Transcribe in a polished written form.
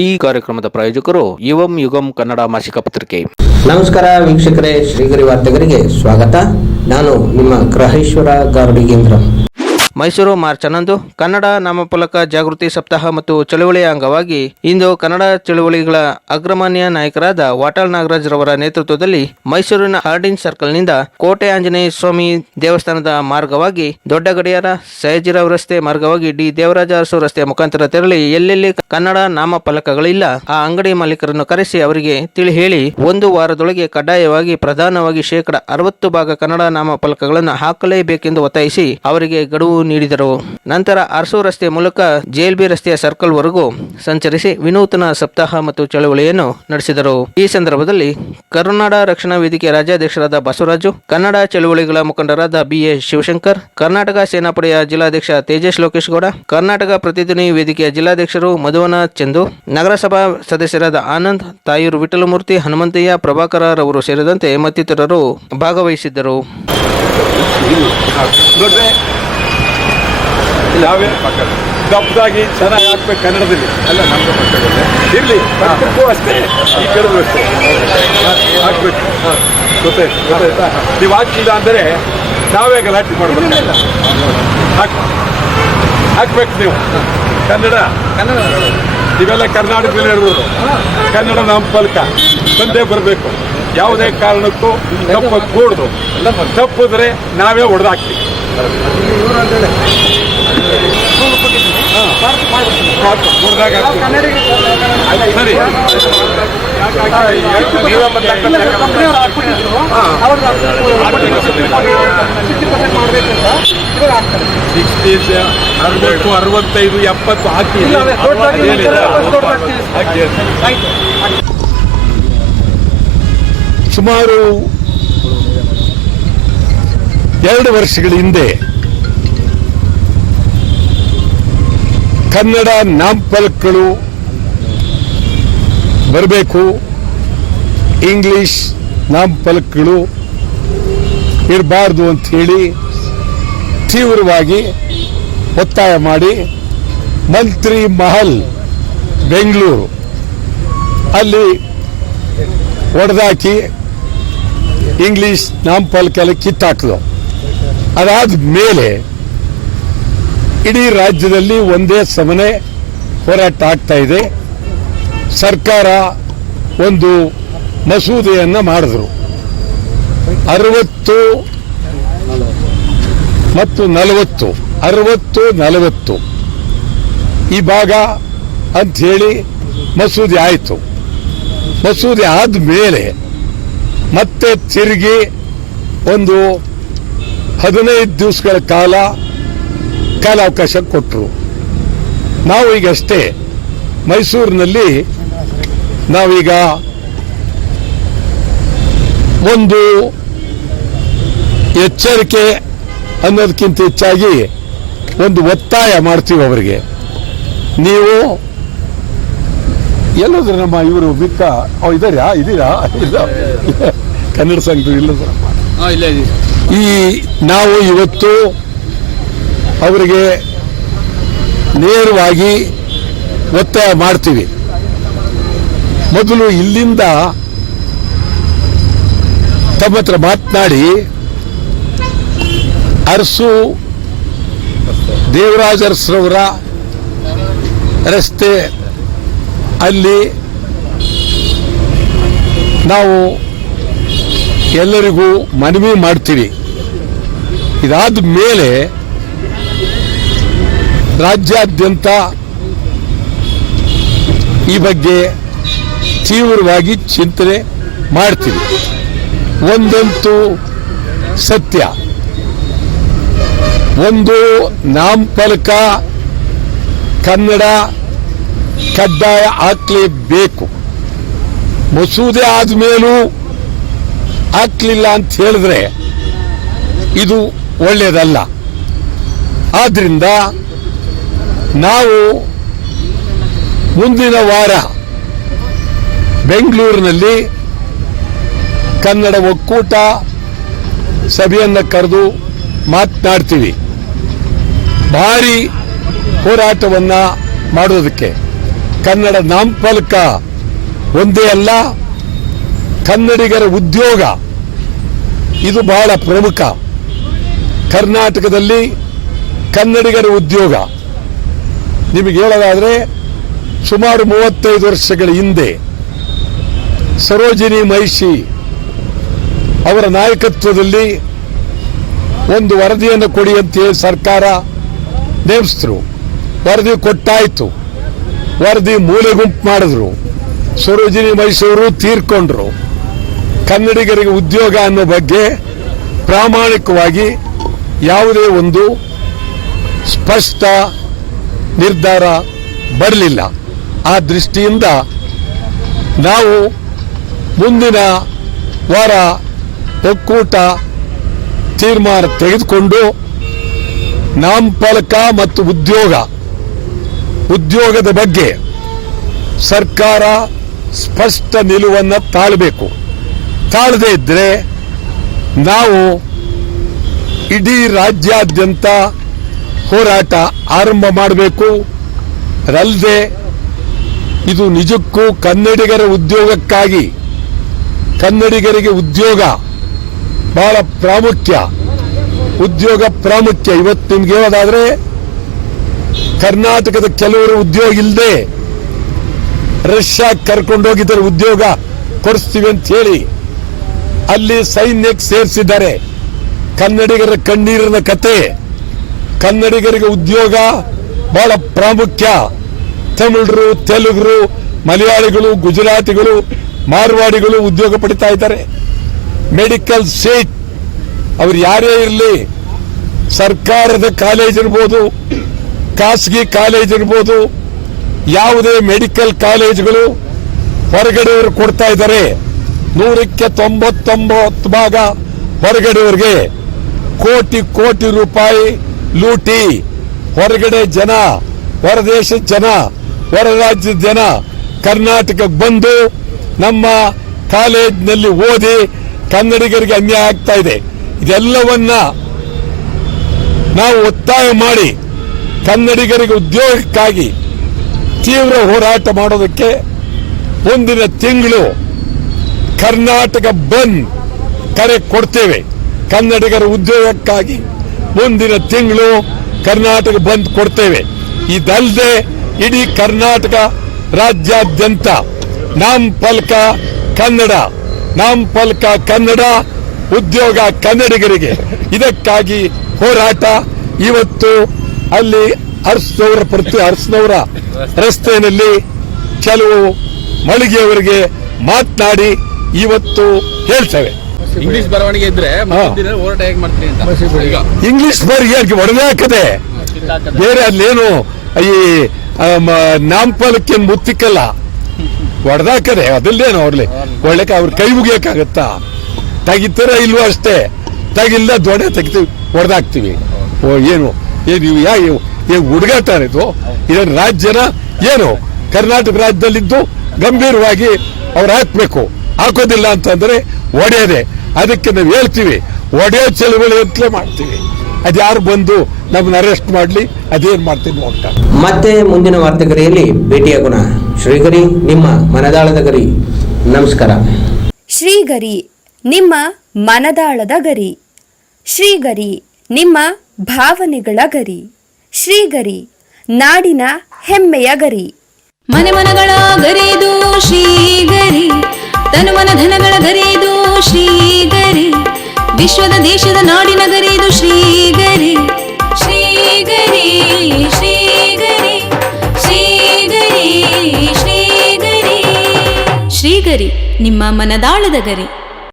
ಈ ಕಾರ್ಯಕ್ರಮದ ಪ್ರಾಯೋಜಕರು ಯುವಂ ಯುಗಂ ಕನ್ನಡ ಮಾಸಿಕ ಪತ್ರಿಕೆ. ನಮಸ್ಕಾರ ವೀಕ್ಷಕರೇ, ಶ್ರೀಗರಿ ವಾರ್ತೆಗರಿಗೆ ಸ್ವಾಗತ. ನಾನು ನಿಮ್ಮ ಗ್ರಹೇಶ್ವರ ಗಾರ್ಡಿಗೇಂದ್ರ. ಮೈಸೂರು ಮಾರ್ಚ್ 11 ಕನ್ನಡ ನಾಮಫಲಕ ಜಾಗೃತಿ ಸಪ್ತಾಹ ಮತ್ತು ಚಳುವಳಿಯ ಅಂಗವಾಗಿ ಇಂದು ಕನ್ನಡ ಚಳುವಳಿಗಳ ಅಗ್ರಮಾನ್ಯ ನಾಯಕರಾದ ವಾಟಾಳ್ ನಾಗರಾಜ್ ರವರ ನೇತೃತ್ವದಲ್ಲಿ ಮೈಸೂರಿನ ಹಾರ್ಡಿನ್ ಸರ್ಕಲ್ನಿಂದ ಕೋಟೆ ಆಂಜನೇಯ ಸ್ವಾಮಿ ದೇವಸ್ಥಾನದ ಮಾರ್ಗವಾಗಿ ದೊಡ್ಡ ಗಡಿಯಾರ ಸಯಾಜಿರಾವ್ ರಸ್ತೆ ಮಾರ್ಗವಾಗಿ ಡಿ ದೇವರಾಜ ಅರಸು ರಸ್ತೆಯ ಮುಖಾಂತರ ತೆರಳಿ ಎಲ್ಲೆಲ್ಲಿ ಕನ್ನಡ ನಾಮಫಲಕಗಳಿಲ್ಲ ಆ ಅಂಗಡಿ ಮಾಲೀಕರನ್ನು ಕರೆಸಿ ಅವರಿಗೆ ತಿಳಿ ಹೇಳಿ ಒಂದು ವಾರದೊಳಗೆ ಕಡ್ಡಾಯವಾಗಿ ಪ್ರಧಾನವಾಗಿ 60% ಭಾಗ ಕನ್ನಡ ನಾಮಫಲಕಗಳನ್ನು ಹಾಕಲೇಬೇಕೆಂದು ಒತ್ತಾಯಿಸಿ ಅವರಿಗೆ ಗಡುವು ನೀಡಿದರು. ನಂತರ ಅರಸು ರಸ್ತೆ ಮೂಲಕ ಜೆಎಲ್ಬಿ ರಸ್ತೆಯ ಸರ್ಕಲ್ ವರೆಗೂ ಸಂಚರಿಸಿ ವಿನೂತನ ಸಪ್ತಾಹ ಮತ್ತು ಚಳವಳಿಯನ್ನು ನಡೆಸಿದರು. ಈ ಸಂದರ್ಭದಲ್ಲಿ ಕರುನಾಡ ರಕ್ಷಣಾ ವೇದಿಕೆ ರಾಜ್ಯಾಧ್ಯಕ್ಷರಾದ ಬಸವರಾಜು, ಕನ್ನಡ ಚಳವಳಿಗಳ ಮುಖಂಡರಾದ BA ಶಿವಶಂಕರ್, ಕರ್ನಾಟಕ ಸೇನಾಪಡೆಯ ಜಿಲ್ಲಾಧ್ಯಕ್ಷ ತೇಜಸ್ ಲೋಕೇಶ್ ಗೌಡ, ಕರ್ನಾಟಕ ಪ್ರತಿಧ್ವನಿ ವೇದಿಕೆಯ ಜಿಲ್ಲಾಧ್ಯಕ್ಷರು ಮಧುವನ ಚಂದು, ನಗರಸಭಾ ಸದಸ್ಯರಾದ ಆನಂದ್, ತಾಯೂರು ವಿಠಲಮೂರ್ತಿ, ಹನುಮಂತಯ್ಯ, ಪ್ರಭಾಕರ ರವರು ಸೇರಿದಂತೆ ಮತ್ತಿತರರು ಭಾಗವಹಿಸಿದ್ದರು. ನಾವೇ ದಪ್ಪದಾಗಿ ಚೆನ್ನಾಗಿ ಹಾಕ್ಬೇಕು ಕನ್ನಡದಲ್ಲಿ ಅಲ್ಲ, ನಮ್ಮದು ಪಕ್ಕದಲ್ಲೇ ಇರಲಿ ಅಷ್ಟೇ. ಈ ಕಡೆದು ಅಷ್ಟೇ ಹಾಕ್ಬೇಕು. ಗೊತ್ತಾಯ್ತಾ? ನೀವು ಹಾಕ್ತಿಲ್ಲ ಅಂದರೆ ನಾವೇ ಗಲಾಟೆ ಮಾಡಬೇಕು. ಹಾಕ್ಬೇಕು ನೀವು ಕನ್ನಡ. ನೀವೆಲ್ಲ ಕರ್ನಾಟಕದಲ್ಲಿ ಇರೋರು, ಕನ್ನಡ ನಾಮಫಲಕ ಬಂದೇ ಬರಬೇಕು. ಯಾವುದೇ ಕಾರಣಕ್ಕೂ ತಪ್ಪக்கூಡದು. ತಪ್ಪಿದ್ರೆ ನಾವೇ ಹೊಡೆದಾಕ್ತೀವಿ. ಸರಿ, ಅರವತ್ತು 65 70 ಹಾಕಿ ಸುಮಾರು 2 ವರ್ಷಗಳ ಹಿಂದೆ ಕನ್ನಡ ನಾಮಫಲಕಗಳು ಬರಬೇಕು, ಇಂಗ್ಲಿಷ್ ನಾಮಫಲಕಗಳು ಇರಬಾರ್ದು ಅಂತ ಹೇಳಿ ತೀವ್ರವಾಗಿ ಒತ್ತಾಯ ಮಾಡಿ ಮಂತ್ರಿ ಮಹಲ್ ಬೆಂಗಳೂರು ಅಲ್ಲಿ ಹೊಡೆದಾಕಿ ಇಂಗ್ಲಿಷ್ ನಾಮಫಲಕ ಎಲ್ಲ ಕಿತ್ತಾಕಿದ್ರು. ಅದಾದ ಮೇಲೆ ಇಡೀ ರಾಜ್ಯದಲ್ಲಿ ಒಂದೇ ಸಮನೆ ಹೋರಾಟ ಆಗ್ತಾ ಇದೆ. ಸರ್ಕಾರ ಒಂದು ಮಸೂದೆಯನ್ನು ಮಾಡಿದ್ರು. 60 ಮತ್ತು 40 60 40 ಈ ಭಾಗ ಅಂತ ಹೇಳಿ ಮಸೂದೆ ಆಯಿತು. ಮಸೂದೆ ಆದ್ಮೇಲೆ ಮತ್ತೆ ತಿರುಗಿ ಒಂದು 15 ದಿವಸಗಳ ಕಾಲಾವಕಾಶ ಕೊಟ್ಟರು. ನಾವು ಈಗಷ್ಟೇ ಮೈಸೂರಿನಲ್ಲಿ ನಾವೀಗ ಒಂದು ಎಚ್ಚರಿಕೆ ಅನ್ನೋದಕ್ಕಿಂತ ಹೆಚ್ಚಾಗಿ ಒಂದು ಒತ್ತಾಯ ಮಾಡ್ತೀವಿ ಅವರಿಗೆ. ನೀವು ಎಲ್ಲೋದ್ರೆ ನಮ್ಮ ಇವರು ಮಿಕ್ಕ ಇದೀರಾ ಇಲ್ಲ ಕನ್ನಡ ಸಂಘ ಇಲ್ಲ ಈ ನಾವು ಇವತ್ತು ಅವರಿಗೆ ನೇರವಾಗಿ ಒತ್ತಾಯ ಮಾಡ್ತೀವಿ. ಮೊದಲು ಇಲ್ಲಿಂದ ತಮ್ಮ ಹತ್ರ ಮಾತನಾಡಿ ಅರಸು ದೇವರಾಜ ಅರಸರವರ ರಸ್ತೆ ಅಲ್ಲಿ ನಾವು ಎಲ್ಲರಿಗೂ ಮನವಿ ಮಾಡ್ತೀವಿ. ಇದಾದ ಮೇಲೆ ರಾಜ್ಯಾದ್ಯಂತ ಈ ಬಗ್ಗೆ ತೀವ್ರವಾಗಿ ಚಿಂತನೆ ಮಾಡ್ತೀವಿ. ಒಂದಂತೂ ಸತ್ಯ, ಒಂದು ನಾಮಫಲಕ ಕನ್ನಡ ಕಡ್ಡಾಯ ಹಾಕಲೇಬೇಕು. ಮಸೂದೆ ಆದ್ಮೇಲೂ ಹಾಕ್ಲಿಲ್ಲ ಅಂತ ಹೇಳಿದ್ರೆ ಇದು ಒಳ್ಳೆಯದಲ್ಲ. ಆದ್ರಿಂದ ನಾವು ಮುಂದಿನ ವಾರ ಬೆಂಗಳೂರಿನಲ್ಲಿ ಕನ್ನಡ ಒಕ್ಕೂಟ ಸಭೆಯನ್ನು ಕರೆದು ಮಾತನಾಡ್ತೀವಿ. ಭಾರಿ ಹೋರಾಟವನ್ನು ಮಾಡೋದಕ್ಕೆ ಕನ್ನಡ ನಾಮಫಲಕ ಒಂದೇ ಅಲ್ಲ, ಕನ್ನಡಿಗರ ಉದ್ಯೋಗ ಇದು ಬಹಳ ಪ್ರಮುಖ. ಕರ್ನಾಟಕದಲ್ಲಿ ಕನ್ನಡಿಗರ ಉದ್ಯೋಗ ನಿಮಗೆ ಹೇಳೋದಾದ್ರೆ ಸುಮಾರು 35 ವರ್ಷಗಳ ಹಿಂದೆ ಸರೋಜಿನಿ ಮಹಿಷಿ ಅವರ ನಾಯಕತ್ವದಲ್ಲಿ ಒಂದು ವರದಿಯನ್ನು ಕೊಡಿ ಅಂತ ಸರ್ಕಾರ ನೇಮಿಸಿದ್ರು. ವರದಿ ಕೊಟ್ಟಾಯ್ತು. ವರದಿ ಮೂಲೆ ಗುಂಪು ಮಾಡಿದ್ರು. ಸರೋಜಿನಿ ಮಹಿಷಿ ಅವರು ತೀರ್ಕೊಂಡ್ರು. ಕನ್ನಡಿಗರಿಗೆ ಉದ್ಯೋಗ ಅನ್ನೋ ಬಗ್ಗೆ ಪ್ರಾಮಾಣಿಕವಾಗಿ ಯಾವುದೇ ಒಂದು ಸ್ಪಷ್ಟ ನಿರ್ಧಾರ ಬರಲಿಲ್ಲ. ಆ ದೃಷ್ಟಿಯಿಂದ ನಾವು ಮುಂದಿನ ವಾರ ಒಕ್ಕೂಟ ತೀರ್ಮಾನ ತೆಗೆದುಕೊಂಡು ನಾಮಫಲಕ ಮತ್ತು ಉದ್ಯೋಗದ ಬಗ್ಗೆ ಸರ್ಕಾರ ಸ್ಪಷ್ಟ ನಿಲುವನ್ನು ತಾಳಬೇಕು. ತಾಳದೇ ಇದ್ರೆ ನಾವು ಇಡೀ ರಾಜ್ಯಾದ್ಯಂತ ಹೋರಾಟ ಆರಂಭ ಮಾಡಬೇಕು. ಅದಲ್ಲದೆ ಇದು ನಿಜಕ್ಕೂ ಕನ್ನಡಿಗರ ಉದ್ಯೋಗಕ್ಕಾಗಿ, ಕನ್ನಡಿಗರಿಗೆ ಉದ್ಯೋಗ ಬಹಳ ಪ್ರಾಮುಖ್ಯ. ಇವತ್ತು ನಿಮ್ಗೆ ಹೇಳೋದಾದ್ರೆ ಕರ್ನಾಟಕದ ಕೆಲವರು ಉದ್ಯೋಗ ಇಲ್ಲದೆ ರಷ್ಯಾ ಕರ್ಕೊಂಡೋಗಿದ್ದಾರೆ, ಉದ್ಯೋಗ ಕೊಡಿಸ್ತೀವಿ ಅಂತ ಹೇಳಿ ಅಲ್ಲಿ ಸೈನ್ಯಕ್ಕೆ ಸೇರಿಸಿದ್ದಾರೆ. ಕನ್ನಡಿಗರ ಕಣ್ಣೀರಿನ ಕತೆ. ಕನ್ನಡಿಗರಿಗೆ ಉದ್ಯೋಗ ಬಹಳ ಪ್ರಾಮುಖ್ಯ. ತಮಿಳರು, ತೆಲುಗರು, ಮಲಯಾಳಿಗಳು, ಗುಜರಾತಿಗಳು, ಮಾರ್ವಾಡಿಗಳು ಉದ್ಯೋಗ ಪಡಿತಾ ಇದ್ದಾರೆ. ಮೆಡಿಕಲ್ ಸೀಟ್ ಅವ್ರು ಯಾರೇ ಇರಲಿ, ಸರ್ಕಾರದ ಕಾಲೇಜ್ ಇರ್ಬೋದು, ಖಾಸಗಿ ಕಾಲೇಜ್ ಇರ್ಬೋದು, ಯಾವುದೇ ಮೆಡಿಕಲ್ ಕಾಲೇಜುಗಳು ಹೊರಗಡೆಯವರು ಕೊಡ್ತಾ ಇದ್ದಾರೆ. 100ಕ್ಕೆ 99 ಭಾಗ ಹೊರಗಡೆಯವರಿಗೆ ಕೋಟಿ ರೂಪಾಯಿ ಲೂಟಿ. ಹೊರಗಡೆ ಜನ, ಹೊರದೇಶದ ಜನ, ಹೊರ ರಾಜ್ಯದ ಜನ ಕರ್ನಾಟಕಕ್ಕೆ ಬಂದು ನಮ್ಮ ಕಾಲೇಜಿನಲ್ಲಿ ಓದಿ ಕನ್ನಡಿಗರಿಗೆ ಅನ್ಯಾಯ ಆಗ್ತಾ ಇದೆ. ಇದೆಲ್ಲವನ್ನ ನಾವು ಒತ್ತಾಯ ಮಾಡಿ ಕನ್ನಡಿಗರಿಗೆ ಉದ್ಯೋಗಕ್ಕಾಗಿ ತೀವ್ರ ಹೋರಾಟ ಮಾಡೋದಕ್ಕೆ ಮುಂದಿನ ತಿಂಗಳು ಕರ್ನಾಟಕ ಬಂದ್ ಕರೆ ಕೊಡ್ತೇವೆ. ಕನ್ನಡಿಗರ ಉದ್ಯೋಗಕ್ಕಾಗಿ ಮುಂದಿನ ತಿಂಗಳು ಕರ್ನಾಟಕ ಬಂದ್ ಕೊಡ್ತೇವೆ. ಇದಲ್ಲದೆ ಇಡೀ ಕರ್ನಾಟಕ ರಾಜ್ಯಾದ್ಯಂತ ನಾಮಫಲಕ ಕನ್ನಡ ಉದ್ಯೋಗ ಕನ್ನಡಿಗರಿಗೆ, ಇದಕ್ಕಾಗಿ ಹೋರಾಟ. ಇವತ್ತು ಅಲ್ಲಿ ಹರ್ಸನವರ ರಸ್ತೆಯಲ್ಲಿ ಕೆಲವು ಮಳಿಗೆಯವರಿಗೆ ಮಾತನಾಡಿ ಇವತ್ತು ಹೇಳ್ತೇವೆ. ಇಂಗ್ಲಿಷ್ ಬರವಣಿಗೆ ಇದ್ರೆ ಹೋರಾಟ ಹೇಗೆ ಮಾಡ್ತೀರಿ ಅಂತ. ಇಂಗ್ಲಿಷ್ ಬರಿಗೆ ಹೊಡೆದೇ ಹಾಕದೆ, ಬೇರೆ ಅಲ್ಲೇನು ಈ ನಾಮಫಲಕ್ಕೆ ಮುತ್ತಿಕ್ಕಲ್ಲ, ಹೊಡೆದಾಕದೆ. ಅದಲ್ಲೇನು ಅವ್ರಲ್ಲಿ ಒಳ್ಳೆಕ ಅವ್ರ ಕೈ ಮುಗಿಯಕ್ಕಾಗತ್ತಾ? ತೆಗಿತೀರ ಇಲ್ವೋ ಅಷ್ಟೇ. ತೆಗಿಲ್ಲ ದೊಡ್ಡ ತೆಗಿತೀವಿ, ಹೊಡೆದಾಕ್ತಿವಿ. ಏನು ಹುಡುಗಾಟ ಇದು? ಇದನ್ನ ರಾಜ್ಯನ ಏನು ಕರ್ನಾಟಕ ರಾಜ್ಯದಲ್ಲಿದ್ದು ಗಂಭೀರವಾಗಿ ಅವ್ರು ಹಾಕ್ಬೇಕು. ಹಾಕೋದಿಲ್ಲ ಅಂತಂದ್ರೆ ಒಡೆಯದೆ. ಅದಕ್ಕೆ ನಾವು ಹೇಳ್ತೀವಿ, ಒಡೆಯೋ ಚಳುವಳಿ ಅಂತಲೇ ಮಾಡ್ತೀವಿ. ಅದ್ಯಾರು ಬಂದು ನಮ್ಮನ್ನ ಅರೆಸ್ಟ್ ಮಾಡ್ಲಿ, ಅದೇನ್ ಮಾಡ್ತೀವಿ ನೋಡ್ತಾ. ಮತ್ತೆ ಮುಂದಿನ ವಾರ್ತೆಗರಿಯಲ್ಲಿ ಭೇಟಿಯಾಗೋಣ. ಶ್ರೀಗರಿ, ನಿಮ್ಮ ಮನದಾಳದ ಗರಿ. ನಮಸ್ಕಾರ. ಶ್ರೀಗರಿ, ನಿಮ್ಮ ಮನದಾಳದ ಗರಿ. ಶ್ರೀಗರಿ, ನಿಮ್ಮ ಭಾವನೆಗಳ ಗರಿ. ಶ್ರೀಗರಿ, ನಾಡಿನ ಹೆಮ್ಮೆಯ ಗರಿ. ಮನೆ ಮನಗಳ ಗರಿದು ಶ್ರೀಗರಿ, ತನು ಮನ ಧನಗಳ ಗರಿದು ಶ್ರೀಗರಿ, ವಿಶ್ವದ ದೇಶದ ನಾಡಿನ ಗರಿದು ಶ್ರೀಗರಿ. ಶ್ರೀಗರಿ ಶ್ರೀಗರಿ ಶ್ರೀಗರಿ ಶ್ರೀಗರಿ ಶ್ರೀಗರಿ, ನಿಮ್ಮ ಮನದಾಳದ ಗರಿ.